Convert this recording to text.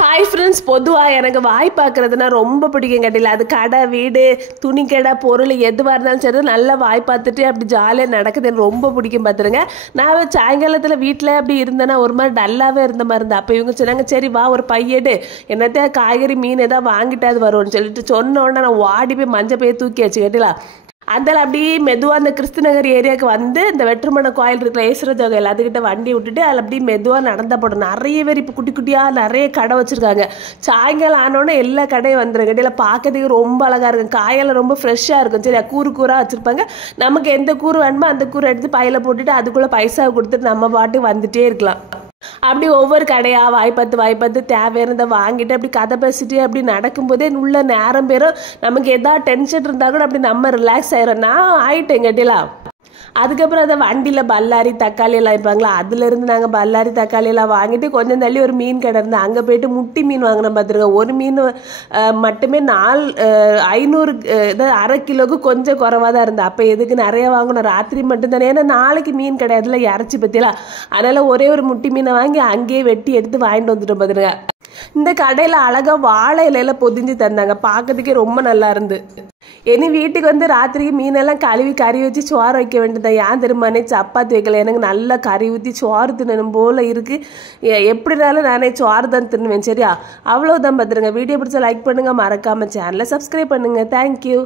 Hi friends, பொதுவாக எனக்கு வாய் பார்க்குறதுனா ரொம்ப பிடிக்கும். கட்டில அது கடை, வீடு, துணி கடை, பொருள் எதுவாக இருந்தாலும் சரி நல்லா வாய் பார்த்துட்டு அப்படி ஜாலியாக நடக்குது. எனக்கு ரொம்ப பிடிக்கும். பார்த்துருங்க, நான் சாயங்காலத்தில் வீட்டில் அப்படி இருந்தேன்னா ஒரு மாதிரி டல்லாகவே இருந்த மாதிரி இருந்தேன். அப்போ இவங்க சொன்னாங்க, சரி வா ஒரு பையடு என்னத்தையா காய்கறி மீன் எதாவது வாங்கிட்டாது வரும்னு சொல்லிட்டு சொன்ன உடனே நான் வாடி போய் மஞ்சள் பையை தூக்கியாச்சு. கேட்டீங்களா, அதில் அப்படியே மெதுவாக அந்த கிறிஸ்துநகர் ஏரியாவுக்கு வந்து இந்த வெற்றுமண கோயில் இருக்கிற ஈஸ்வர எல்லாத்துக்கிட்ட வண்டி விட்டுட்டு அதில் அப்படியே மெதுவாக நடந்த போடும். நிறைய பேர் இப்போ குட்டி குட்டியாக நிறைய கடை வச்சுருக்காங்க. சாயங்காலம் ஆனோடனே எல்லா கடையும் வந்துடும். கடையில் பார்க்கறதுக்கு ரொம்ப அழகாக இருக்கும். காயெல்லாம் ரொம்ப ஃப்ரெஷ்ஷாக இருக்கும். சரி, கூறு கூறாக வச்சுருப்பாங்க. நமக்கு எந்த கூறு வேணுமோ அந்த கூரை எடுத்து பையில் போட்டுட்டு அதுக்குள்ளே பைசா கொடுத்துட்டு நம்ம பாட்டுக்கு வந்துட்டே இருக்கலாம். அப்படி ஒவ்வொரு கடையாக வாய்ப்பாத்து தேவையானதை வாங்கிட்டு அப்படி கதை பேசிட்டு அப்படி நடக்கும்போதே உள்ள நேரம் பேரும் நமக்கு எதாவது டென்ஷன் இருந்தால் கூட அப்படி நம்ம ரிலாக்ஸ் ஆயிடும். நான் ஆயிட்டேன் கேட்டலாம். அதுக்கப்புறம் அதை வண்டியில் பல்லாரி தக்காளி எல்லாம் வைப்பாங்களா, அதுலேருந்து நாங்கள் பல்லாரி தக்காளி எல்லாம் வாங்கிட்டு கொஞ்சம் தள்ளி ஒரு மீன் கடை இருந்து அங்கே போயிட்டு முட்டி மீன் வாங்கினோம். பார்த்துருக்கோம், ஒரு மீன் மட்டுமே 500 அரை கிலோவுக்கு கொஞ்சம் குறைவாக தான் இருந்தது. அப்போ எதுக்கு நிறைய வாங்கணும், ராத்திரி மட்டும்தானே, ஏன்னா நாளைக்கு மீன் கிடையாதுல இறச்சி பற்றிலாம். அதனால் ஒரே ஒரு முட்டி மீனை வாங்கி அங்கேயே வெட்டி எடுத்து வாங்கிட்டு வந்துட்டோம். பார்த்துருங்க, இந்த கடையில் அழகாக வாழை இலையில பொதிஞ்சு தந்தாங்க. பார்க்கறதுக்கே ரொம்ப நல்லா இருந்து. இனி வீட்டுக்கு வந்து ராத்திரிக்கு மீனெல்லாம் கழுவி கறி வச்சு சோறு வைக்க வேண்டியதான். ஏன் தெரியுமானே, சப்பாத்தி வைக்கல, எனக்கு நல்லா கறி ஊற்றி சோறு தின்னணும் போல இருக்குது. எப்படினாலும் நானே சோறு தான் தின்னுவேன். சரியா, அவ்வளோதான். பார்த்துருங்க, வீடியோ பிடிச்சா லைக் பண்ணுங்கள், மறக்காமல் சேனலை சப்ஸ்கிரைப் பண்ணுங்கள். தேங்க்யூ.